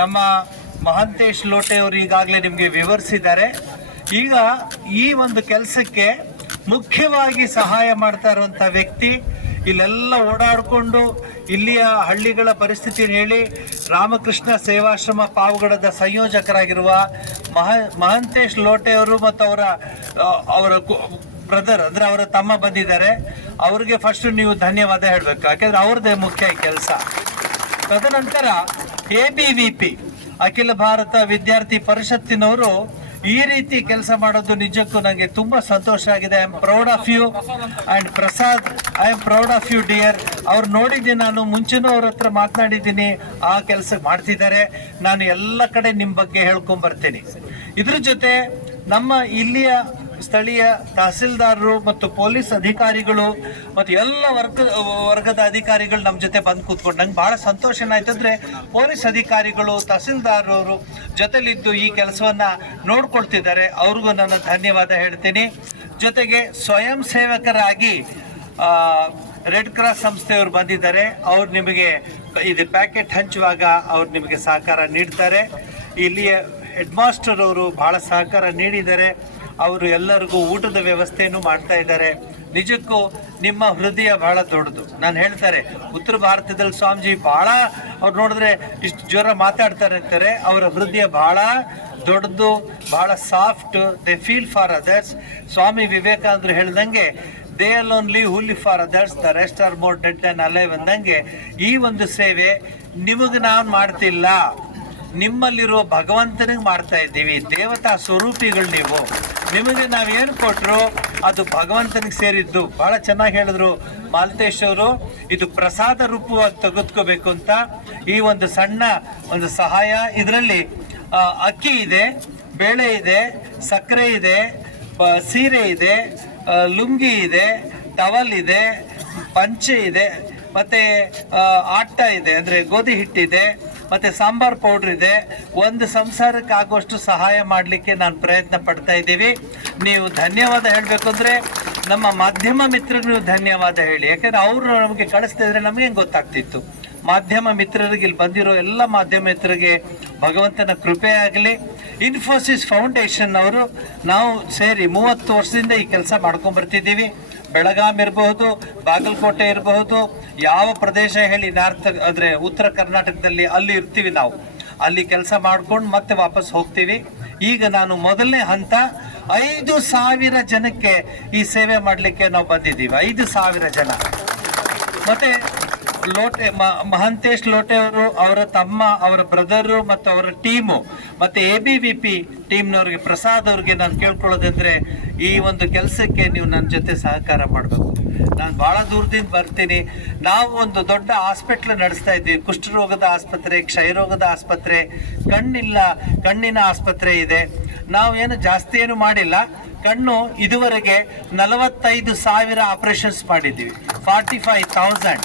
ನಮ್ಮ ಮಹಾಂತೇಶ್ ಲೋಟೆ ಅವರು ಈಗಾಗಲೇ ನಿಮಗೆ ವಿವರಿಸಿದ್ದಾರೆ. ಈಗ ಈ ಒಂದು ಕೆಲಸಕ್ಕೆ ಮುಖ್ಯವಾಗಿ ಸಹಾಯ ಮಾಡ್ತಾ ಇರುವಂಥ ವ್ಯಕ್ತಿ, ಇಲ್ಲೆಲ್ಲ ಓಡಾಡಿಕೊಂಡು ಇಲ್ಲಿಯ ಹಳ್ಳಿಗಳ ಪರಿಸ್ಥಿತಿಯನ್ನು ಹೇಳಿ ರಾಮಕೃಷ್ಣ ಸೇವಾಶ್ರಮ ಪಾವಗಡದ ಸಂಯೋಜಕರಾಗಿರುವ ಮಹ, ಮಹಂತೇಶ್ ಲೋಟೆ ಅವರು ಮತ್ತು ಅವರ ಅವರ ಬ್ರದರ್ ಅಂದರೆ ಅವರ ತಮ್ಮ ಬಂದಿದ್ದಾರೆ. ಅವ್ರಿಗೆ ಫಸ್ಟ್ ನೀವು ಧನ್ಯವಾದ ಹೇಳಬೇಕು. ಯಾಕೆಂದ್ರೆ ಅವ್ರದ್ದೇ ಮುಖ್ಯ ಕೆಲಸ. ತದನಂತರ ಎ ಬಿ ವಿ ಪಿ ಅಖಿಲ ಭಾರತ ವಿದ್ಯಾರ್ಥಿ ಪರಿಷತ್ತಿನವರು ಈ ರೀತಿ ಕೆಲಸ ಮಾಡೋದು ನಿಜಕ್ಕೂ ನನಗೆ ತುಂಬ ಸಂತೋಷ ಆಗಿದೆ. I am proud of you and Prasad I am proud of you dear ಅವ್ರು ನೋಡಿದ್ದೀನಿ, ನಾನು ಮುಂಚೆನೂ ಅವ್ರ ಹತ್ರ ಮಾತನಾಡಿದ್ದೀನಿ, ಆ ಕೆಲಸ ಮಾಡ್ತಿದ್ದಾರೆ. ನಾನು ಎಲ್ಲ ಕಡೆ ನಿಮ್ಮ ಬಗ್ಗೆ ಹೇಳ್ಕೊಂಬರ್ತೀನಿ ಇದ್ರ ಜೊತೆ ನಮ್ಮ ಇಲ್ಲಿಯ ಸ್ಥಳೀಯ ತಹಸೀಲ್ದಾರರು ಮತ್ತು ಪೊಲೀಸ್ ಅಧಿಕಾರಿಗಳು ಮತ್ತು ಎಲ್ಲ ವರ್ಗ, ವರ್ಗದ ಅಧಿಕಾರಿಗಳು ನಮ್ಮ ಜೊತೆ ಬಂದು ಕೂತ್ಕೊಂಡು ನಂಗೆ ಭಾಳ ಸಂತೋಷ ಏನಾಯ್ತು ಅಂದರೆ ಪೊಲೀಸ್ ಅಧಿಕಾರಿಗಳು, ತಹಸೀಲ್ದಾರರು ಜೊತೆಲಿದ್ದು ಈ ಕೆಲಸವನ್ನು ನೋಡ್ಕೊಳ್ತಿದ್ದಾರೆ. ಅವ್ರಿಗೂ ನಾನು ಧನ್ಯವಾದ ಹೇಳ್ತೀನಿ. ಜೊತೆಗೆ ಸ್ವಯಂ ಸೇವಕರಾಗಿ ರೆಡ್ ಕ್ರಾಸ್ ಸಂಸ್ಥೆಯವರು ಬಂದಿದ್ದಾರೆ. ಅವ್ರು ನಿಮಗೆ ಇದು ಪ್ಯಾಕೆಟ್ ಹಂಚುವಾಗ ಅವ್ರು ನಿಮಗೆ ಸಹಕಾರ ನೀಡ್ತಾರೆ. ಇಲ್ಲಿಯ ಹೆಡ್ ಮಾಸ್ಟರ್ ಅವರು ಬಹಳ ಸಹಕಾರ ನೀಡಿದ್ದಾರೆ. ಅವರು ಎಲ್ಲರಿಗೂ ಊಟದ ವ್ಯವಸ್ಥೆಯನ್ನು ಮಾಡ್ತಾ ಇದ್ದಾರೆ. ನಿಜಕ್ಕೂ ನಿಮ್ಮ ಹೃದಯ ಬಹಳ ದೊಡ್ಡದು. ನಾನು ಹೇಳ್ತಾರೆ, ಉತ್ತರ ಭಾರತದಲ್ಲಿ ಸ್ವಾಮೀಜಿ ಬಹಳ ಅವ್ರು ನೋಡಿದ್ರೆ ಇಷ್ಟು ಜ್ವರ ಮಾತಾಡ್ತಾರೆ ಅಂತಾರೆ. ಅವರ ಹೃದಯ ಬಹಳ ದೊಡ್ಡದು, ಬಹಳ soft they feel for others Swami ವಿವೇಕಾನಂದರು ಹೇಳ್ದಂಗೆ they alone only live for others the rest are more dead than ಅಲ್ಲೇ ಅಂದಂಗೆ, ಈ ಒಂದು ಸೇವೆ ನಿಮಗೆ ನಾನು ಮಾಡ್ತಿಲ್ಲ. ನಿಮ್ಮಲ್ಲಿರುವ ಭಗವಂತನಿಗೆ ಮಾಡ್ತಾ ಇದ್ದೀವಿ. ದೇವತಾ ಸ್ವರೂಪಿಗಳು ನೀವು. ನಿಮಗೆ ನಾವೇನು ಕೊಟ್ಟರು ಅದು ಭಗವಂತನಿಗೆ ಸೇರಿದ್ದು. ಬಹಳ ಚೆನ್ನಾಗಿ ಹೇಳಿದ್ರು ಮಾಲತೇಶ್ ಅವರು. ಇದು ಪ್ರಸಾದ ರೂಪವಾಗಿ ತೆಗೆದುಕೋಬೇಕು ಅಂತ ಈ ಒಂದು ಸಣ್ಣ ಒಂದು ಸಹಾಯ. ಇದರಲ್ಲಿ ಅಕ್ಕಿ ಇದೆ, ಬೇಳೆ ಇದೆ, ಸಕ್ಕರೆ ಇದೆ ಸೀರೆ ಇದೆ ಲುಂಗಿ ಇದೆ, ಟವಲ್ ಇದೆ, ಪಂಚೆ ಇದೆ, ಮತ್ತೆ ಆಟ ಇದೆ, ಅಂದ್ರೆ ಗೋಧಿ ಹಿಟ್ಟಿದೆ. ಮತ್ತೆ ಸಾಂಬಾರ್ ಪೌಡರ್ ಇದೆ. ಒಂದು ಸಂಸಾರಕ್ಕೆ ಆಗುವಷ್ಟು ಸಹಾಯ ಮಾಡಲಿಕ್ಕೆ ನಾನು ಪ್ರಯತ್ನ ಪಡ್ತಾ ಇದ್ದೀವಿ. ನೀವು ಧನ್ಯವಾದ ಹೇಳಬೇಕು ಅಂದರೆ ನಮ್ಮ ಮಾಧ್ಯಮ ಮಿತ್ರರಿಗೆ ನೀವು ಧನ್ಯವಾದ ಹೇಳಿ. ಯಾಕಂದ್ರೆ ಅವರು ನಮಗೆ ಕಳಿಸ್ತಾ ಇದ್ರೆ ನಮಗೆ ಗೊತ್ತಾಗ್ತಿತ್ತು. ಮಾಧ್ಯಮ ಮಿತ್ರರಿಗೆ ಇಲ್ಲಿ ಬಂದಿರೋ ಎಲ್ಲ ಮಾಧ್ಯಮ ಮಿತ್ರರಿಗೆ ಭಗವಂತನ ಕೃಪೆ ಆಗಲಿ. ಇನ್ಫೋಸಿಸ್ ಫೌಂಡೇಶನ್ ಅವರು ನಾವು ಸೇರಿ ಮೂವತ್ತು ವರ್ಷದಿಂದ ಈ ಕೆಲಸ ಮಾಡ್ಕೊಂಡ್ ಬರ್ತಿದ್ದೀವಿ. ಬೆಳಗಾಂ ಇರಬಹುದು, ಬಾಗಲಕೋಟೆ ಇರಬಹುದು, ಯಾವ ಪ್ರದೇಶ ಹೇಳಿ ನಾರ್ತ್ ಅಂದ್ರೆ ಉತ್ತರ ಕರ್ನಾಟಕದಲ್ಲಿ ಅಲ್ಲಿ ಇರ್ತೀವಿ ನಾವು. ಅಲ್ಲಿ ಕೆಲಸ ಮಾಡ್ಕೊಂಡು ಮತ್ತೆ ವಾಪಸ್ ಹೋಗ್ತೀವಿ. ಈಗ ನಾನು ಮೊದಲನೇ ಹಂತ, ಐದು ಸಾವಿರ ಜನಕ್ಕೆ ಈ ಸೇವೆ ಮಾಡಲಿಕ್ಕೆ ನಾವು ಬಂದಿದ್ದೀವಿ. ಐದು ಸಾವಿರ ಜನ. ಮತ್ತೆ ಲೋಟೆ ಮಹಂತೇಶ್ ಲೋಟೆ ಅವರು ಅವರ ತಮ್ಮ, ಅವರ ಬ್ರದರು ಮತ್ತು ಅವರ ಟೀಮು ಮತ್ತೆ ಎ ಬಿ ವಿ ಪಿ ಟೀಮ್ನವ್ರಿಗೆ, ಪ್ರಸಾದ್ ಅವ್ರಿಗೆ ನಾನು ಕೇಳ್ಕೊಳ್ಳೋದಂದ್ರೆ ಈ ಒಂದು ಕೆಲಸಕ್ಕೆ ನೀವು ನನ್ನ ಜೊತೆ ಸಹಕಾರ ಮಾಡಬೇಕು. ನಾನು ಭಾಳ ದೂರದಿಂದ ಬರ್ತೀನಿ. ನಾವು ಒಂದು ದೊಡ್ಡ ಹಾಸ್ಪಿಟ್ಲ್ ನಡೆಸ್ತಾ ಇದ್ದೀವಿ. ಕುಷ್ಠರೋಗದ ಆಸ್ಪತ್ರೆ, ಕ್ಷಯರೋಗದ ಆಸ್ಪತ್ರೆ, ಕಣ್ಣಿಲ್ಲ, ಕಣ್ಣಿನ ಆಸ್ಪತ್ರೆ ಇದೆ. ನಾವು ಏನು ಜಾಸ್ತಿ ಏನು ಮಾಡಿಲ್ಲ. ಕಣ್ಣು ಇದುವರೆಗೆ ನಲವತ್ತೈದು ಸಾವಿರ ಆಪರೇಷನ್ಸ್ ಮಾಡಿದ್ದೀವಿ. ಫಾರ್ಟಿ ಫೈವ್ ತೌಸಂಡ್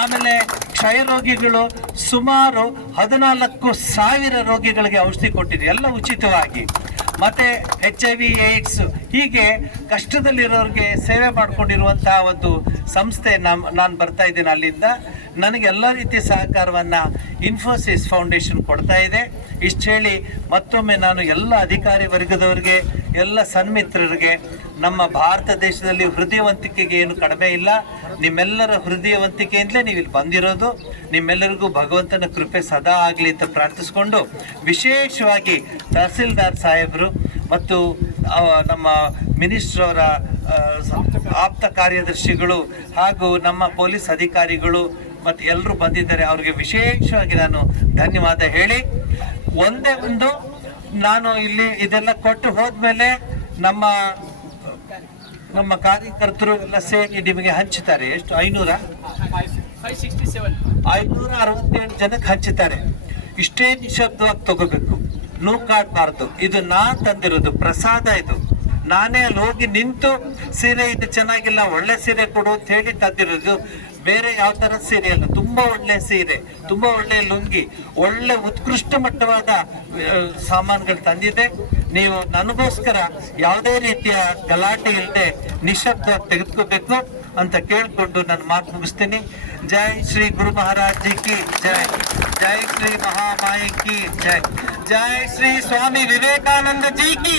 ಆಮೇಲೆ ಕ್ಷಯ ರೋಗಿಗಳು ಸುಮಾರು ಹದಿನಾಲ್ಕು ಸಾವಿರ ರೋಗಿಗಳಿಗೆ ಔಷಧಿ ಕೊಟ್ಟಿದ್ವಿ ಎಲ್ಲ ಉಚಿತವಾಗಿ. ಮತ್ತೆ ಎಚ್ ಐ ವಿ ಏಡ್ಸ್ ಹೀಗೆ ಕಷ್ಟದಲ್ಲಿರೋರಿಗೆ ಸೇವೆ ಮಾಡಿಕೊಂಡಿರುವಂತಹ ಒಂದು ಸಂಸ್ಥೆ ನಮ್ಮ ನಾನು ಬರ್ತಾ ಇದ್ದೀನಿ ಅಲ್ಲಿಂದ. ನನಗೆ ಎಲ್ಲ ರೀತಿಯ ಸಹಕಾರವನ್ನು ಇನ್ಫೋಸಿಸ್ ಫೌಂಡೇಶನ್ ಕೊಡ್ತಾ ಇದೆ. ಇಷ್ಟು ಹೇಳಿ ಮತ್ತೊಮ್ಮೆ ನಾನು ಎಲ್ಲ ಅಧಿಕಾರಿ ವರ್ಗದವರಿಗೆ ಎಲ್ಲ ಸನ್ಮಿತ್ರರಿಗೆ, ನಮ್ಮ ಭಾರತ ದೇಶದಲ್ಲಿ ಹೃದಯವಂತಿಕೆಗೆ ಏನು ಕಡಿಮೆ ಇಲ್ಲ. ನಿಮ್ಮೆಲ್ಲರ ಹೃದಯವಂತಿಕೆಯಿಂದಲೇ ನೀವು ಇಲ್ಲಿ ಬಂದಿರೋದು. ನಿಮ್ಮೆಲ್ಲರಿಗೂ ಭಗವಂತನ ಕೃಪೆ ಸದಾ ಆಗಲಿ ಅಂತ ಪ್ರಾರ್ಥಿಸ್ಕೊಂಡು, ವಿಶೇಷವಾಗಿ ತಹಸೀಲ್ದಾರ್ ಸಾಹೇಬರು ಮತ್ತು ನಮ್ಮ ಮಿನಿಸ್ಟ್ರ್ ಅವರ ಆಪ್ತ ಕಾರ್ಯದರ್ಶಿಗಳು ಹಾಗೂ ನಮ್ಮ ಪೊಲೀಸ್ ಅಧಿಕಾರಿಗಳು ಮತ್ತು ಎಲ್ಲರೂ ಬಂದಿದ್ದಾರೆ. ಅವರಿಗೆ ವಿಶೇಷವಾಗಿ ನಾನು ಧನ್ಯವಾದ ಹೇಳಿ. ಒಂದೇ ಒಂದು ನಾನು ಇಲ್ಲಿ ಇದೆಲ್ಲ ಕೊಟ್ಟು ಹೋದ್ಮೇಲೆ ನಮ್ಮ ನಮ್ಮ ಕಾರ್ಯಕರ್ತರು ಎಲ್ಲ ಸೇರಿ ನಿಮಗೆ ಹಂಚುತ್ತಾರೆ. ಎಷ್ಟು? ಐನೂರ? ಐನೂರ ಅರವತ್ತೇಳು ಜನಕ್ಕೆ ಹಂಚುತ್ತಾರೆ. ಇಷ್ಟೇ ನಿಶಬ್ದವಾಗಿ ತಗೋಬೇಕು. ನೂಕಾಡ್ಬಾರ್ದು. ಇದು ನಾ ತಂದಿರೋದು ಪ್ರಸಾದ ಇದು. ನಾನೇ ಅಲ್ಲಿ ಹೋಗಿ ನಿಂತು ಸೀರೆ ಇದು ಚೆನ್ನಾಗಿಲ್ಲ, ಒಳ್ಳೆ ಸೀರೆ ಕೊಡು ಅಂತ ಹೇಳಿ ತಂದಿರೋದು. ಬೇರೆ ಯಾವ ತರ ಸೀರೆ ಅಲ್ಲ, ತುಂಬಾ ಒಳ್ಳೆ ಸೀರೆ, ತುಂಬಾ ಒಳ್ಳೆ ಲುಂಗಿ, ಒಳ್ಳೆ ಉತ್ಕೃಷ್ಟ ಮಟ್ಟವಾದ ಸಾಮಾನುಗಳು ತಂದಿದೆ. ನೀವು ನನಗೋಸ್ಕರ ಯಾವುದೇ ರೀತಿಯ ಗಲಾಟೆ ಇಲ್ಲದೆ ನಿಶಬ್ದ ತೆಗೆದುಕೋಬೇಕು ಅಂತ ಕೇಳಿಕೊಂಡು ನನ್ನ ಮಾತು ಮುಗಿಸ್ತೀನಿ. ಜೈ ಶ್ರೀ ಗುರು ಮಹಾರಾಜ್ ಕಿ ಜೈ. ಜೈ ಶ್ರೀ ಮಹಾಮಾಯಿ ಕಿ ಜೈ. ಜೈ ಶ್ರೀ ಸ್ವಾಮಿ ವಿವೇಕಾನಂದ ಜಿ ಕಿ.